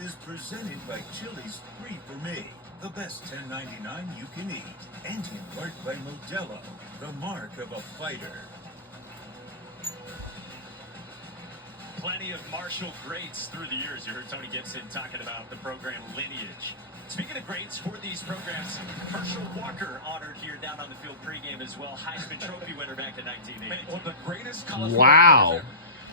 is presented by Chili's 3 for Me, the best $10.99 you can eat. And embarked by Modelo, the mark of a fighter. Plenty of Marshall greats through the years. You heard Tony Gibson talking about the program lineage. Speaking of greats for these programs, Herschel Walker honored here down on the field pregame as well. Heisman Trophy winner back in 1980. One of the greatest college Wow.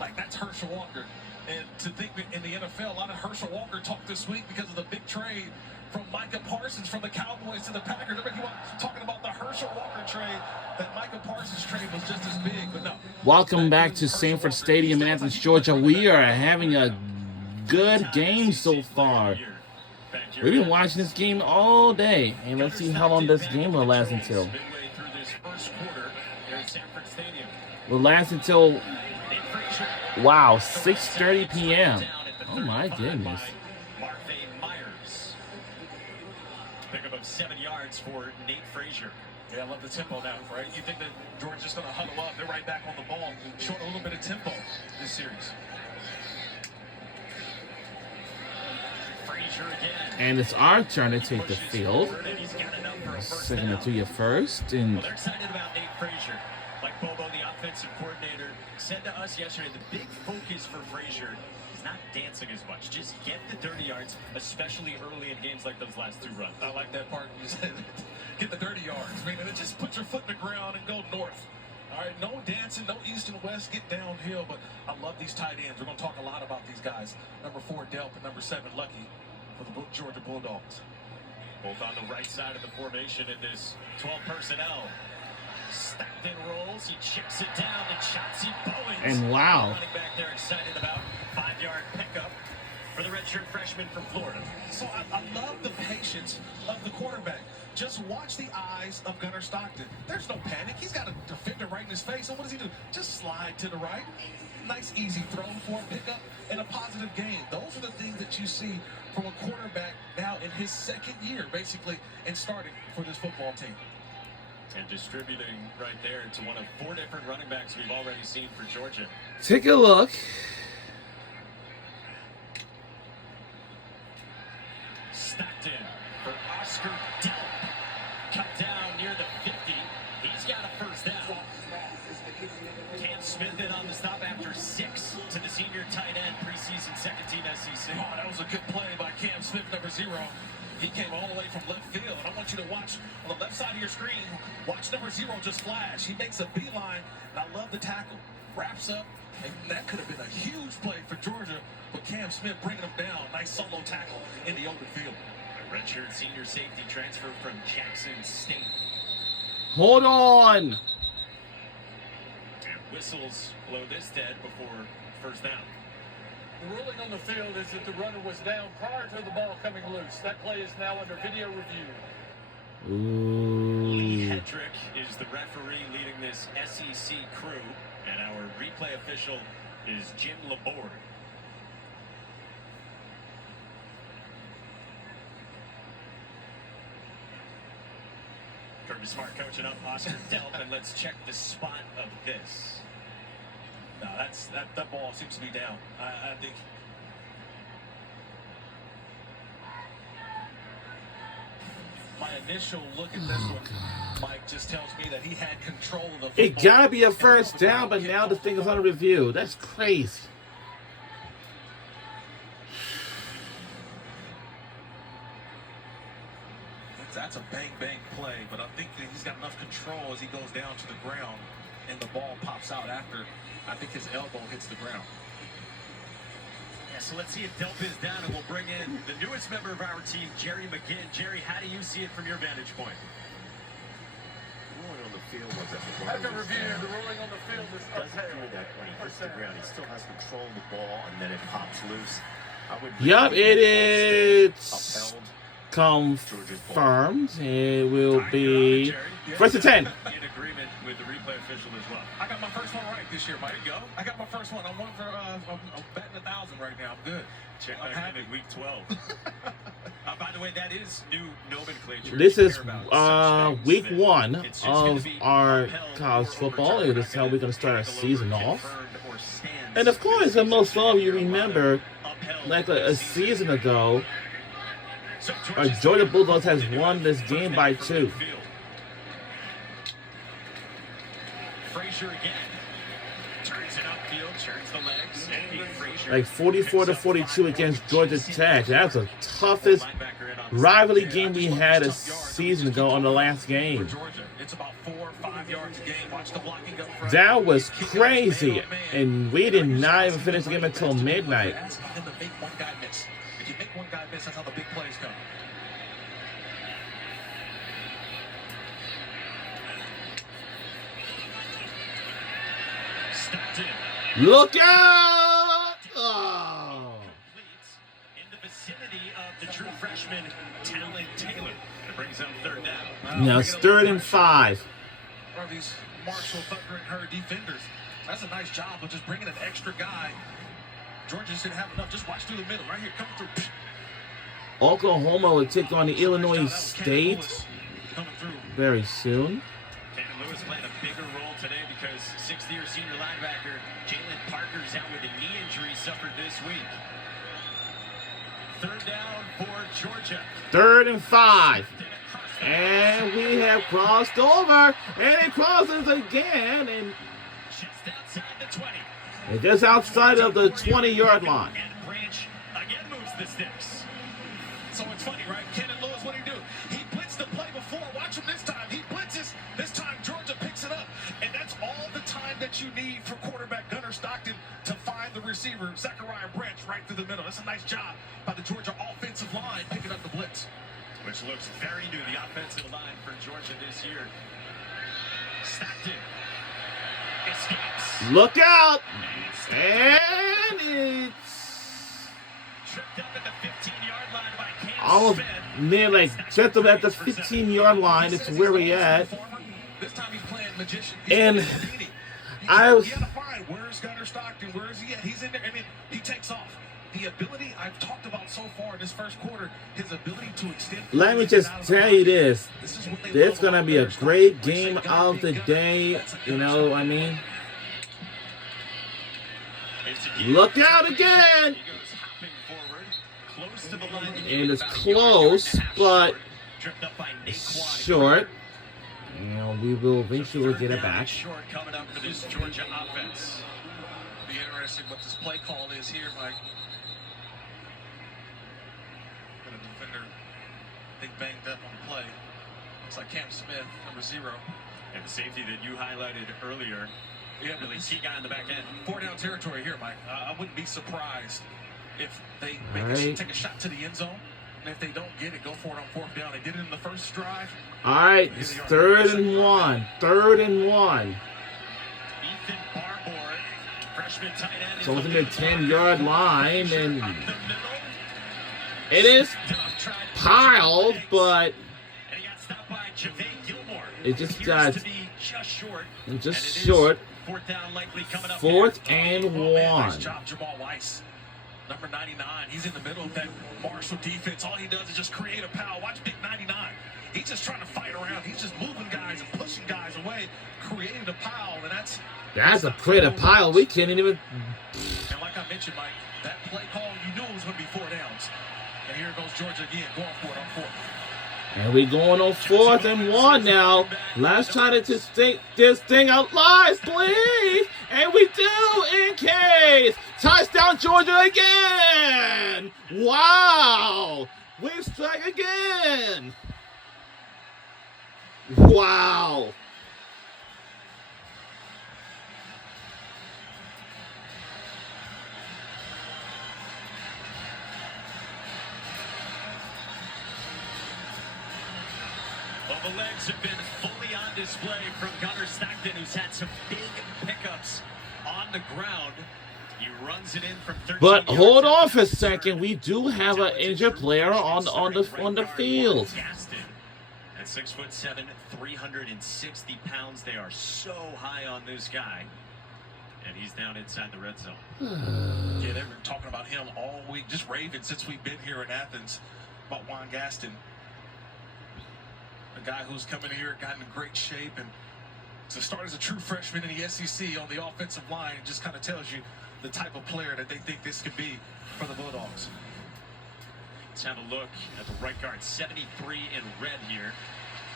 Like, that's Herschel Walker. And to think that in the NFL, a lot of Herschel Walker talk this week because of the big trade from Micah Parsons from the Cowboys to the Packers. Everybody talking about the Herschel Walker trade. That Micah Parsons trade was just as big, but no. Welcome back to Sanford Stadium in Athens, Georgia. We are having a good game so far. We've been watching this game all day, and let's see how long this game will last until. Will last until, wow, 6:30 p.m. Oh my goodness. Pickup of 7 yards for Nate Frazier. Yeah, I love the tempo now, right? You think that Georgia's just going to huddle up. They're right back on the ball, showing a little bit of tempo this series. Frazier again. And it's our turn to take the field. Second it to you first. And well, they're excited about Nate Frazier. Like Bobo, the offensive coordinator, said to us yesterday, the big focus for Frazier is not dancing as much. Just get the dirty yards, especially early in games like those last 2 runs. I like that part. You said, get the dirty yards. I mean, just put your foot in the ground and go north. All right, no dancing, no east and west, get downhill. But I love these tight ends. We're going to talk a lot about these guys. Number 4, Delp, and number 7, Lucky, for the Georgia Bulldogs. Both on the right side of the formation in this 12 personnel. Stacked in rolls, he chips it down, and Chauncey Bowens. And wow. Running back there excited about 5-yard pickup for the redshirt freshman from Florida. So I love the patience of the quarterback. Just watch the eyes of Gunnar Stockton. There's no panic. He's got a defender right in his face. So what does he do? Just slide to the right. Nice, easy throw for a pickup and a positive gain. Those are the things that you see from a quarterback now in his 2nd year, basically, and starting for this football team. And distributing right there to one of 4 different running backs we've already seen for Georgia. take a look. Stockton for Oscar Delp. Cut down near the 50. He's got a first down. Cam Smith in on the stop after 6 to the senior tight end, preseason 2nd team SEC. Oh, that was a good play by Cam Smith, number 0. He came all the way from left field. I want you to watch on the left side of your screen. Watch number 0 just flash. He makes a beeline, and I love the tackle. Wraps up, and that could have been a huge play for Georgia, but Cam Smith bringing him down. Nice solo tackle in the open field. A redshirt senior safety transfer from Jackson State. Hold on. And whistles blow this dead before first down. The ruling on the field is that the runner was down prior to the ball coming loose. That play is now under video review. Lee Ooh. Hedrick is the referee leading this SEC crew, and our replay official is Jim Laborde. Kirby Smart coaching up Oscar Delp, and let's check the spot of this. No, that ball seems to be down. I think. My initial look at this one, Mike, just tells me that he had control of the football. It gotta be a first down, but now the thing is under review. That's crazy. That's a bang-bang play, but I think that he's got enough control as he goes down to the ground, and the ball pops out after, I think his elbow hits the ground. Yeah, so let's see if Delp is down, and we'll bring in the newest member of our team, Jerry McGinn. Jerry, how do you see it from your vantage point? The ruling on the field was that the After review, the ruling on the field is doesn't do that when he hits the ground. He still has control of the ball, and then it pops loose. I would Yup, it is upheld. confirmed. It will be first and 10. In agreement with the replay official as well. I got my first one right this year, Mike. Go. I got my first one. I'm betting 1,000 right now. I'm good. Check back in week 12. By the way, that is new nomenclature. This is About week such 1 It's just gonna of be our upheld college or football. overturned. It is how we're going to start our season off. Confirmed or stands. And of course, and most of you remember, like a season ago, our Georgia Bulldogs has won this game by 2. Frazier again. Turns it upfield, turns the legs. Like 44-42 against Georgia Tech. That's the toughest rivalry game we had a season ago on the last game. It's about 4 or 5 yards a game. Watch the blocking up front. That was crazy. And we did not even finish the game until midnight. Ask him to make one guy miss. If you make one guy miss, that's how the big plays come. Look out! Oh. In the vicinity of the true freshman, Talon Taylor. That brings up 3rd down. Now it's 3rd and 5. Are these Marshall, Thunder, and her defenders? That's a nice job of just bringing an extra guy. Georgia just didn't have enough. Just watch through the middle, right here, come through. Oklahoma will take on the Illinois State very soon. Cannon Lewis playing a bigger role today because 6th-year senior linebacker Jalen Parker's out with a knee injury suffered this week. 3rd down for Georgia. 3rd and 5. And we have crossed over. And it crosses again. And Just outside the 20. it's just outside of the 20-yard line. And Branch again moves the sticks. So it's funny, right? Cannon Lewis, what did he do? He blitzed the play before. Watch him this time. He blitzes. This time Georgia picks it up. And that's all the time that you need for quarterback Gunnar Stockton to find the receiver, Zachariah Branch, right through the middle. That's a nice job by the Georgia offensive line picking up the blitz. Which looks very new, the offensive line for Georgia this year. Stockton escapes. Look out! And it's Tripped up at the 15-yard line by Cam almost Smith. near, like, just about the 15-yard line. It's where we at. This time he's playing magician. And He's playing Houdini. I was- You gotta find where's Gunnar Stockton, where is he at? He's in there, and then he takes off. The ability I've talked about so far in this first quarter, his ability to extend. Let me just tell you this. It's going to be a great game of the day. You know what I mean? Look out again! He goes hopping forward, close to the line. And it's About a close, yard and a half but short. Tripped up by Naquan. short. And we will eventually get it back. Short coming up for this Georgia offense. Be interesting what this play call is here, Mike. Got a defender, I think, banged up on the play. Looks like Cam Smith, number 0. And the safety that you highlighted earlier. Yeah, Really key guy in the back end. 4-down territory here, Mike. I wouldn't be surprised if they Alright. take a shot to the end zone. And if they don't get it, go for it on 4th down. They did it in the first drive. All right, it's 3rd and 1. 3rd and 1. Ethan Barbour, freshman tight end. So it's in the 10-yard line, and it is piled, but And he got stopped by Javale Gilmore. it just Appears got to be just short. just And it is short. 4th down likely coming up. 4th here. and Oh, man, nice 1. job, Jamal Weiss. Number 99. He's in the middle of that Marshall defense. All he does is just create a pile. Watch Big 99. He's just trying to fight around. He's just moving guys and pushing guys away, creating a pile, and That's a pretty pile. We can't even. And like I mentioned, Mike, that play call, you knew it was going to be 4 downs. And here goes Georgia again, going for it on 4th. And we going on 4th and 1 now. Let's try to just take this thing out live, please. And we do in case. Touchdown, Georgia again. Wow. We strike again. Wow. Well, the legs have been fully on display from Gunnar Stockton, who's had some big pickups on the ground. He runs it in from 13 But yards hold out. on for a second. We do have an injured player on the field. Gaston. At 6'7", 360 pounds. They are so high on this guy. And he's down inside the red zone. Yeah, they've been talking about him all week, just raving since we've been here in Athens about Juan Gaston. A guy who's coming here, gotten in great shape, and to start as a true freshman in the SEC on the offensive line, it just kind of tells you the type of player that they think this could be for the Bulldogs. Let's have a look at the right guard. 73 in red here.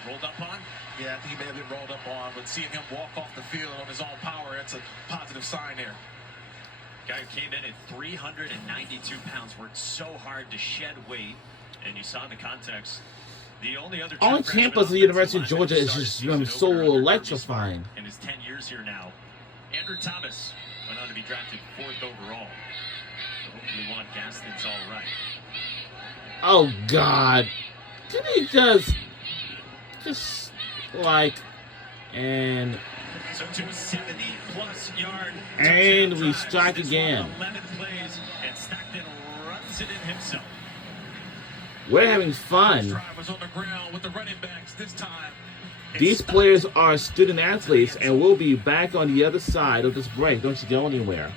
Rolled up on. Yeah, I think he may have been rolled up on, but seeing him walk off the field on his own power, that's a positive sign there. Guy who came in at 392 pounds, worked so hard to shed weight, and you saw in the context. The only other On campus of the University of Georgia is just so electrifying. In his 10 years here now, Andrew Thomas went on to be drafted 4th overall. So hopefully Juan Gaston's all right. Oh God! Did he just like and So to a 70-plus yard and we touchdown strike drive. again. This one, 11 plays, and Stockton runs it in himself. We're having fun. Drive was on the ground with the running backs this time. These players are student athletes, and we'll be back on the other side of this break. Don't you go anywhere.